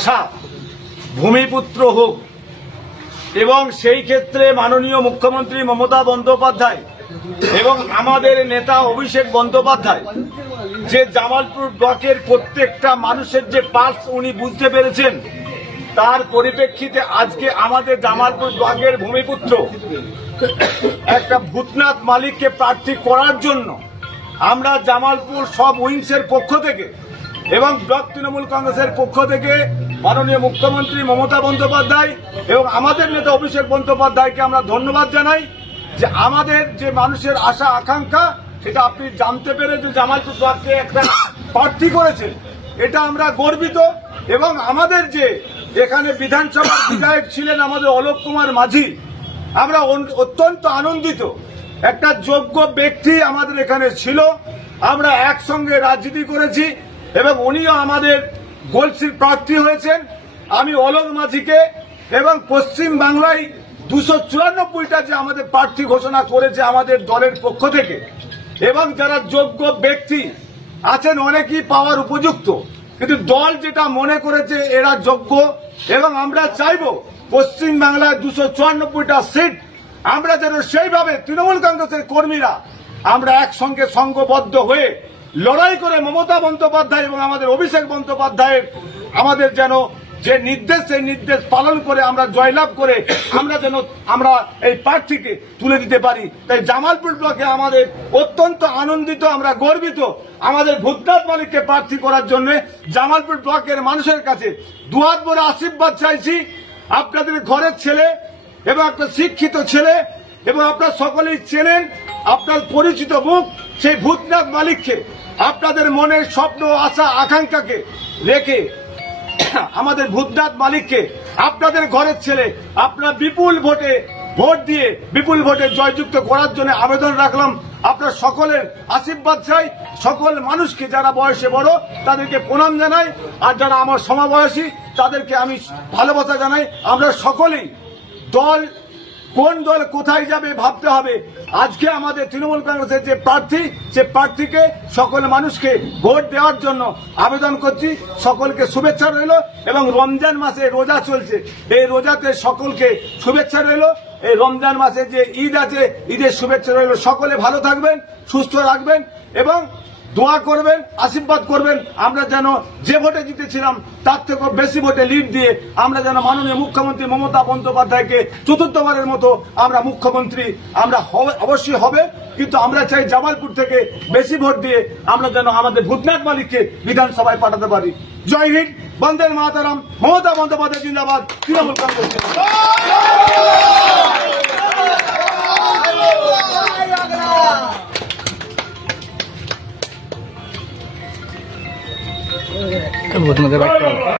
আশা ভূমিপুত্র হোক এবং সেই ক্ষেত্রে মাননীয় মুখ্যমন্ত্রী মমতা বন্দ্যোপাধ্যায় এবং আমাদের নেতা অভিষেক বন্দ্যোপাধ্যায় যে জামালপুর ব্লকের প্রত্যেকটা মানুষের যে পালস উনি বুঝতে পেরেছেন, তার পরিপ্রেক্ষিতে আজকে আমাদের জামালপুর ব্লকের ভূমিপুত্র একটা ভূতনাথ মালিককে প্রার্থী করার জন্য আমরা জামালপুর সব উইংসের পক্ষ থেকে এবং ব্লক তৃণমূল কংগ্রেসের পক্ষ থেকে মাননীয় মুখ্যমন্ত্রী মমতা বন্দ্যোপাধ্যায় এবং আমাদের নেতা অভিষেক বন্দ্যোপাধ্যায়কে আমরা ধন্যবাদ জানাই যে আমাদের যে মানুষের আশা আকাঙ্ক্ষা সেটা আপনি জানতে পেরে যে জামালপুর ব্লককে একটা প্রার্থী করেছেন, এটা আমরা গর্বিত। এবং আমাদের যে এখানে বিধানসভার বিধায়ক ছিলেন আমাদের অলোক কুমার মাঝি, আমরা অত্যন্ত আনন্দিত। একটা যোগ্য ব্যক্তি আমাদের এখানে ছিল, আমরা একসঙ্গে রাজনীতি করেছি এবং উনিও আমাদের গোলশীল প্রার্থী হয়েছেন। আমি অলোক মাঝিকে এবং পশ্চিম বাংলায় 294টা যে আমাদের প্রার্থী ঘোষণা করেছে আমাদের দলের পক্ষ থেকে, এবং যারা যোগ্য ব্যক্তি আছেন অনেকেই পাওয়ার উপযুক্ত, কিন্তু দল যেটা মনে করেছে এরা যোগ্য, এবং আমরা চাইব পশ্চিম বাংলায় 294টা সিট আমরা যেন সেইভাবে তৃণমূল কংগ্রেসের কর্মীরা আমরা একসঙ্গে সংঘবদ্ধ হয়ে লড়াই করে মমতা বন্দ্যোপাধ্যায় এবং আমাদের অভিষেক বন্দ্যোপাধ্যায়ের আমাদের যেন যে নির্দেশ সেই নির্দেশ পালন করে আমরা জয়লাভ করে আমরা এই প্রার্থীকে তুলে দিতে পারি। তাই জামালপুর ব্লকে আমাদের অত্যন্ত আনন্দিত, আমরা গর্বিত আমাদের ভূতনাথ মালিককে প্রার্থী করার জন্য। জামালপুর ব্লকের মানুষের কাছে দুহাত ভরে আশীর্বাদ চাইছি। আপনাদের ঘরের ছেলে এবং একটা শিক্ষিত ছেলে এবং আপনারা সকলেই চেনেন, আপনার পরিচিত মুখ সেই ভূতনাথ মালিককে আপনাদের মনের স্বপ্ন আশা আকাঙ্ক্ষাকে রেখে আমাদের ভূতনাথ মালিককে আপনাদের ঘরের ছেলে আপনারা বিপুল ভোটে ভোট দিয়ে বিপুল ভোটে জয়যুক্ত করার জন্য আবেদন রাখলাম। আপনার সকলের আশীর্বাদ চাই। সকল মানুষকে যারা বয়সে বড় তাদেরকে প্রণাম জানাই, আর যারা আমার সমবয়সী তাদেরকে আমি ভালোবাসা জানাই। আমরা সকলেই দল কোন দল কোথায় যাবে ভাবতে হবে। আজকে আমাদের তৃণমূল কংগ্রেসের যে প্রার্থী, সে প্রার্থীকে সকল মানুষকে ভোট দেওয়ার জন্য আবেদন করছি। সকলকে শুভেচ্ছা রইল এবং রমজান মাসে রোজা চলছে, এই রোজাতে সকলকে শুভেচ্ছা রইল। এই রমজান মাসে যে ঈদ আছে, ঈদের শুভেচ্ছা রইল। সকলে ভালো থাকবেন, সুস্থ রাখবেন এবং দোয়া করবেন, আশীর্বাদ করবেন। আমরা যেন যে ভোটে জিতেছিলাম তার থেকে বেশি ভোটে লিড দিয়ে আমরা যেন মাননীয় মুখ্যমন্ত্রী মমতা বন্দ্যোপাধ্যায়কে চতুর্থবারের মতো আমরা মুখ্যমন্ত্রী আমরা অবশ্যই হবে, কিন্তু আমরা চাই জামালপুর থেকে বেশি ভোট দিয়ে আমরা যেন আমাদের ভূতনাথ মালিককে বিধানসভায় পাঠাতে পারি। জয় হিন্দ, বন্দে মাতরম, মমতা বন্দ্যোপাধ্যায় জিন্দাবাদ, তৃণমূল কংগ্রেস। ভূতনাথের